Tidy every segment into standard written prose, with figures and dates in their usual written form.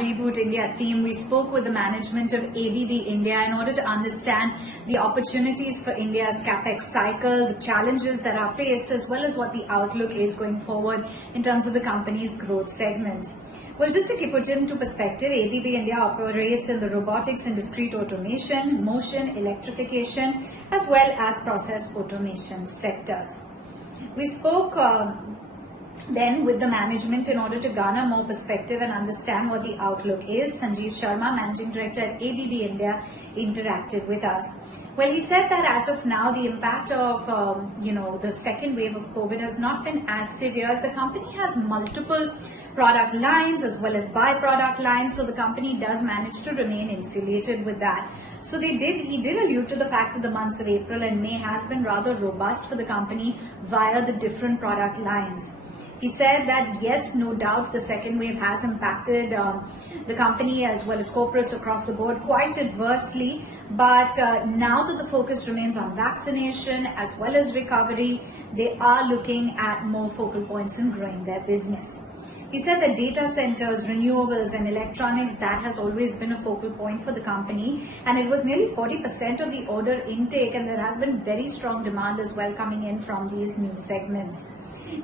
Reboot India theme, we spoke with the management of ABB India in order to understand the opportunities for India's capex cycle, the challenges that are faced, as well as what the outlook is going forward in terms of the company's growth segments. Well, just to keep it into perspective, ABB India operates in the robotics and discrete automation, motion, electrification, as well as process automation sectors. We spoke then with the management in order to garner more perspective and understand what the outlook is. Sanjeev Sharma, Managing Director at ABB India, interacted with us. Well, he said that as of now, the impact of, the second wave of COVID has not been as severe, as the company has multiple product lines as well as byproduct lines. So the company does manage to remain insulated with that. So he did allude to the fact that the months of April and May has been rather robust for the company via the different product lines. He said that yes, no doubt the second wave has impacted the company as well as corporates across the board quite adversely. But now that the focus remains on vaccination as well as recovery, they are looking at more focal points in growing their business. He said that data centers, renewables and electronics, that has always been a focal point for the company, and it was nearly 40% of the order intake, and there has been very strong demand as well coming in from these new segments.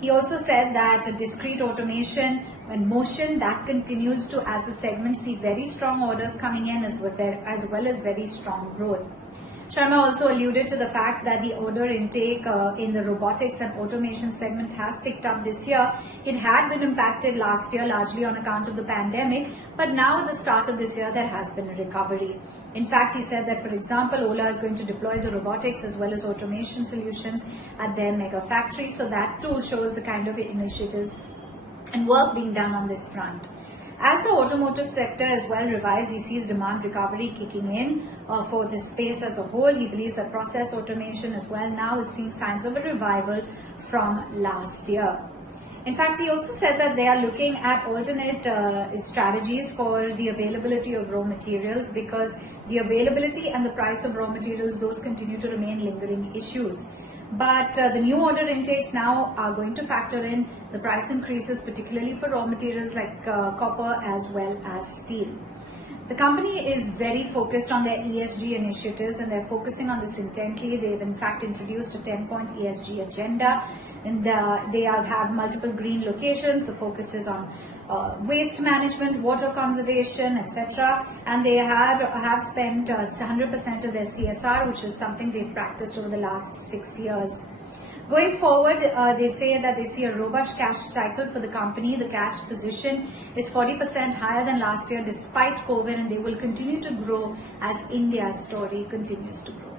He also said that discrete automation and motion, that continues to, as a segment, see very strong orders coming in as well as very strong growth. Sharma also alluded to the fact that the order intake in the robotics and automation segment has picked up this year. It had been impacted last year largely on account of the pandemic, but now at the start of this year there has been a recovery. In fact, he said that, for example, Ola is going to deploy the robotics as well as automation solutions at their mega factory. So that too shows the kind of initiatives and work being done on this front. As the automotive sector as well revives, he sees demand recovery kicking in for this space as a whole. He believes that process automation as well now is seeing signs of a revival from last year. In fact, he also said that they are looking at alternate strategies for the availability of raw materials, because the availability and the price of raw materials, those continue to remain lingering issues. But the new order intakes now are going to factor in the price increases, particularly for raw materials like copper as well as steel. The company is very focused on their ESG initiatives, and they're focusing on this intently. They've in fact introduced a 10-point ESG agenda, and they have multiple green locations. The focus is on waste management, water conservation, etc. And they have spent 100% of their CSR, which is something they've practiced over the last 6 years. Going forward, they say that they see a robust cash cycle for the company. The cash position is 40% higher than last year despite COVID, and they will continue to grow as India's story continues to grow.